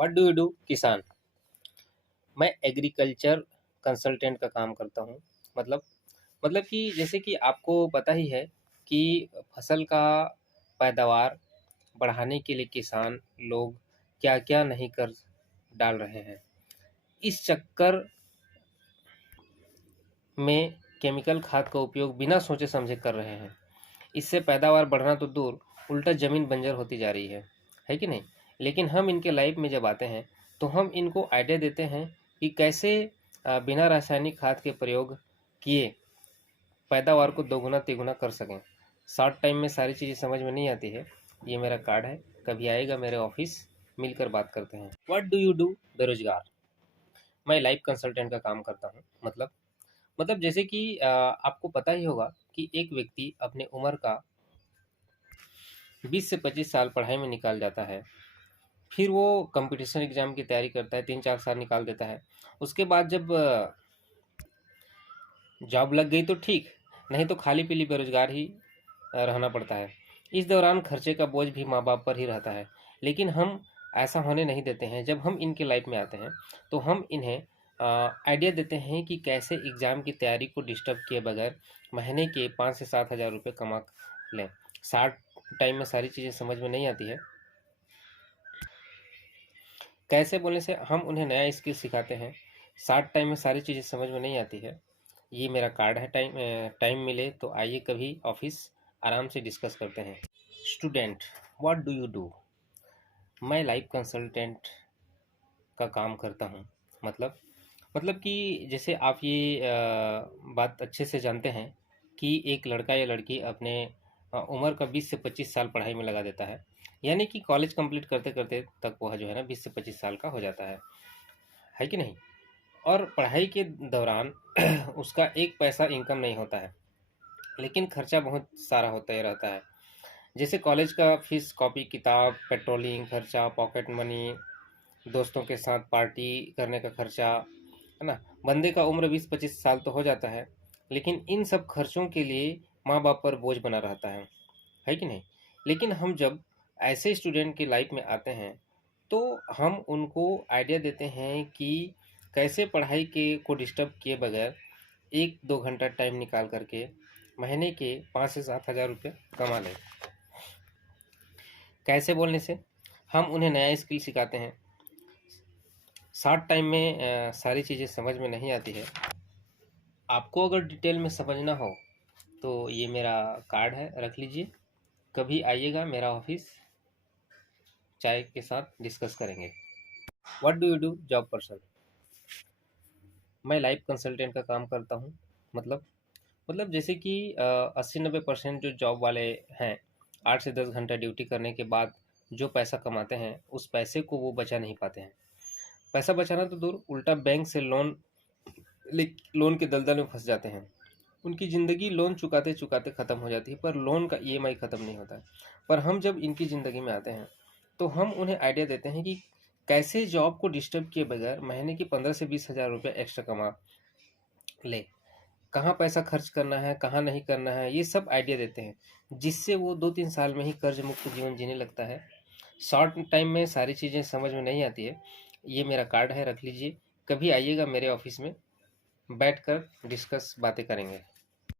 What do you do किसान। मैं agriculture consultant का काम करता हूँ। मतलब मतलब कि जैसे कि आपको पता ही है कि फसल का पैदावार बढ़ाने के लिए किसान लोग क्या क्या नहीं कर डाल रहे हैं। इस चक्कर में केमिकल खाद का उपयोग बिना सोचे समझे कर रहे हैं। इससे पैदावार बढ़ना तो दूर, उल्टा ज़मीन बंजर होती जा रही है कि नहीं? लेकिन हम इनके लाइफ में जब आते हैं, तो हम इनको आइडिया देते हैं कि कैसे बिना रासायनिक खाद के प्रयोग किए पैदावार को दोगुना तिगुना कर सकें। शॉर्ट टाइम में सारी चीज़ें समझ में नहीं आती है। ये मेरा कार्ड है, कभी आएगा मेरे ऑफिस, मिलकर बात करते हैं। व्हाट डू यू डू बेरोजगार। मैं लाइफ कंसल्टेंट का काम करता हूँ। मतलब जैसे कि आपको पता ही होगा कि एक व्यक्ति अपने उम्र का 20 से 25 साल पढ़ाई में निकाल जाता है। फिर वो कंपटीशन एग्ज़ाम की तैयारी करता है, 3-4 साल निकाल देता है। उसके बाद जब जॉब लग गई तो ठीक, नहीं तो खाली पीली बेरोजगार ही रहना पड़ता है। इस दौरान खर्चे का बोझ भी माँ बाप पर ही रहता है। लेकिन हम ऐसा होने नहीं देते हैं। जब हम इनके लाइफ में आते हैं, तो हम इन्हें आइडिया देते हैं कि कैसे एग्ज़ाम की तैयारी को डिस्टर्ब किए बगैर महीने के 5 से 7 हज़ार रुपये कमा लें। शार्ट टाइम में सारी चीज़ें समझ में नहीं आती है। कैसे बोलने से हम उन्हें नया स्किल सिखाते हैं। शार्ट टाइम में सारी चीज़ें समझ में नहीं आती है। ये मेरा कार्ड है। टाइम मिले तो आइए कभी ऑफिस, आराम से डिस्कस करते हैं। Student, what do you do. मैं लाइफ कंसल्टेंट का काम करता हूँ। मतलब मतलब कि जैसे आप ये बात अच्छे से जानते हैं कि एक लड़का या लड़की अपने उम्र का 20 से 25 साल पढ़ाई में लगा देता है। यानी कि कॉलेज कंप्लीट करते करते तक वह जो है ना 20 से 25 साल का हो जाता है कि नहीं? और पढ़ाई के दौरान उसका एक पैसा इनकम नहीं होता है, लेकिन खर्चा बहुत सारा होता ही रहता है। जैसे कॉलेज का फीस, कॉपी किताब, पेट्रोलिंग खर्चा, पॉकेट मनी, दोस्तों के साथ पार्टी करने का खर्चा, है ना? बंदे का उम्र 20-25 साल तो हो जाता है, लेकिन इन सब खर्चों के लिए माँ बाप पर बोझ बना रहता है कि नहीं? लेकिन हम जब ऐसे स्टूडेंट की लाइफ में आते हैं, तो हम उनको आइडिया देते हैं कि कैसे पढ़ाई के को डिस्टर्ब किए बगैर 1-2 घंटा टाइम निकाल करके महीने के 5 से 7 हज़ार रुपये कमा लें। कैसे बोलने से हम उन्हें नया स्किल सिखाते हैं। शॉर्ट टाइम में सारी चीज़ें समझ में नहीं आती है। आपको अगर डिटेल में समझना हो तो ये मेरा कार्ड है, रख लीजिए। कभी आइएगा मेरा ऑफिस, चाय के साथ डिस्कस करेंगे। What do you do job person. मैं लाइफ कंसल्टेंट का काम करता हूँ। मतलब जैसे कि 80-90% जो जॉब वाले हैं, 8 से 10 घंटा ड्यूटी करने के बाद जो पैसा कमाते हैं, उस पैसे को वो बचा नहीं पाते हैं। पैसा बचाना तो दूर, उल्टा बैंक से लोन के दलदल में फंस जाते हैं। उनकी ज़िंदगी लोन चुकाते चुकाते ख़त्म हो जाती है, पर लोन का ईएमआई ख़त्म नहीं होता है। पर हम जब इनकी ज़िंदगी में आते हैं, तो हम उन्हें आइडिया देते हैं कि कैसे जॉब को डिस्टर्ब किए बगैर महीने की 15 से 20 हज़ार रुपये एक्स्ट्रा कमा ले। कहाँ पैसा खर्च करना है, कहाँ नहीं करना है, ये सब आइडिया देते हैं, जिससे वो 2-3 साल में ही कर्ज मुक्त जीवन जीने लगता है। शॉर्ट टाइम में सारी चीज़ें समझ में नहीं आती है। ये मेरा कार्ड है, रख लीजिए। कभी आइएगा मेरे ऑफिस में, बैठकर डिस्कस बातें करेंगे।